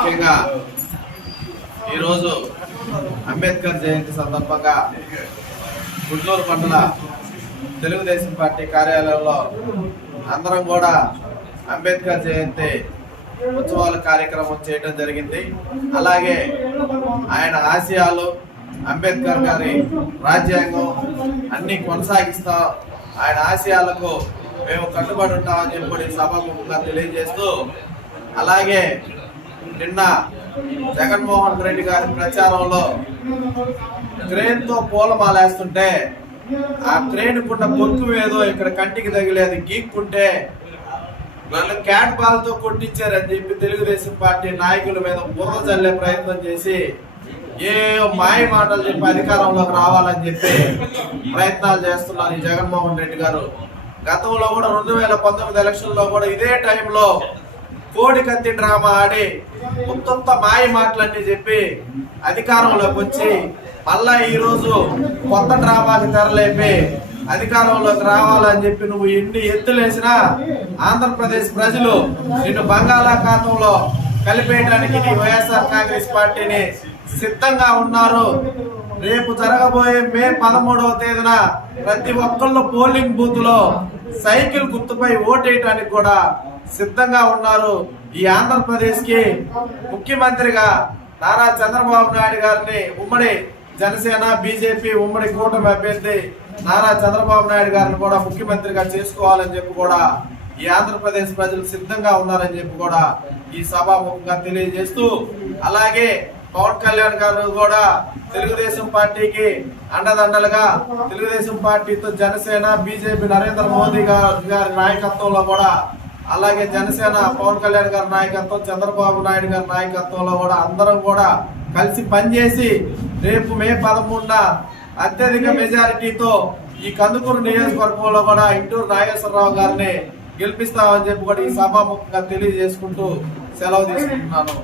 ముఖ్యంగా ఈరోజు అంబేద్కర్ జయంతి సందర్భంగా గుంటూరు మండల తెలుగుదేశం పార్టీ కార్యాలయంలో అందరం కూడా అంబేద్కర్ జయంతి ఉత్సవాల కార్యక్రమం చేయడం జరిగింది. అలాగే ఆయన ఆశయాలు అంబేద్కర్ గారి రాజ్యాంగం అన్ని కొనసాగిస్తా ఆయన ఆశయాలకు మేము కట్టుబడి ఉంటామని చెప్పి సభాముఖంగా తెలియజేస్తూ అలాగే నిన్న జగన్మోహన్ రెడ్డి గారి ప్రచారంలో క్రేన్తో పూలమాలేస్తుంటే ఆ క్రేన్ కున్న పొక్కు ఏదో ఇక్కడ కంటికి తగిలేది గీక్కుంటే నన్ను క్యాట్ బాల్తో కొట్టించారని చెప్పి తెలుగుదేశం పార్టీ నాయకుల మీద బుర్ర చల్లే ప్రయత్నం చేసి ఏ మాయ మాటలు చెప్పి అధికారంలోకి రావాలని చెప్పి ప్రయత్నాలు చేస్తున్నారు ఈ జగన్మోహన్ రెడ్డి గారు. గతంలో కూడా రెండు వేల పంతొమ్మిది ఎలక్షన్లో కూడా ఇదే టైంలో కోడి కత్తి డ్రామా ఆడి ఉత్తొత్త మాయ మాటలన్నీ చెప్పి అధికారంలోకి వచ్చి మళ్ళా ఈరోజు కొత్త డ్రామాకి తెరలేపి అధికారంలోకి రావాలని చెప్పి నువ్వు ఎన్ని ఎత్తులేసినా ఆంధ్రప్రదేశ్ ప్రజలు నిన్ను బంగాళాఖాతంలో కలిపేయడానికి నీ వైఎస్ఆర్ కాంగ్రెస్ పార్టీని సిద్ధంగా ఉన్నారు. రేపు జరగబోయే మే పదమూడవ తేదీన ప్రతి ఒక్కళ్ళు పోలింగ్ బూత్లో సైకిల్ గుర్తుపై ఓటేయటానికి కూడా సిద్ధంగా ఉన్నారు ఈ ఆంధ్రప్రదేశ్కి ముఖ్యమంత్రిగా నారా చంద్రబాబు నాయుడు గారిని ఉమ్మడి జనసేన బీజేపీ ఉమ్మడి కూటమి అభ్యర్థి నారా చంద్రబాబు నాయుడు గారిని కూడా ముఖ్యమంత్రిగా చేసుకోవాలని చెప్పి కూడా ఈ ఆంధ్రప్రదేశ్ ప్రజలు సిద్ధంగా ఉన్నారని చెప్పి కూడా ఈ సభాముఖంగా తెలియజేస్తూ అలాగే పవన్ కళ్యాణ్ గారు కూడా తెలుగుదేశం పార్టీకి అండదండలుగా తెలుగుదేశం పార్టీతో జనసేన బీజేపీ నరేంద్ర మోదీ గారి నాయకత్వంలో కూడా అలాగే జనసేన పవన్ కళ్యాణ్ గారి నాయకత్వం చంద్రబాబు నాయుడు గారి నాయకత్వంలో కూడా అందరం కూడా కలిసి పనిచేసి రేపు మే పదమూడున అత్యధిక మెజారిటీతో ఈ కందుకూరు నియోజకవర్గంలో కూడా ఇంటూరు నాగేశ్వరరావు గారిని గెలిపిస్తామని చెప్పి కూడా ఈ సభాముఖంగా తెలియజేసుకుంటూ సెలవు తీసుకుంటున్నాను.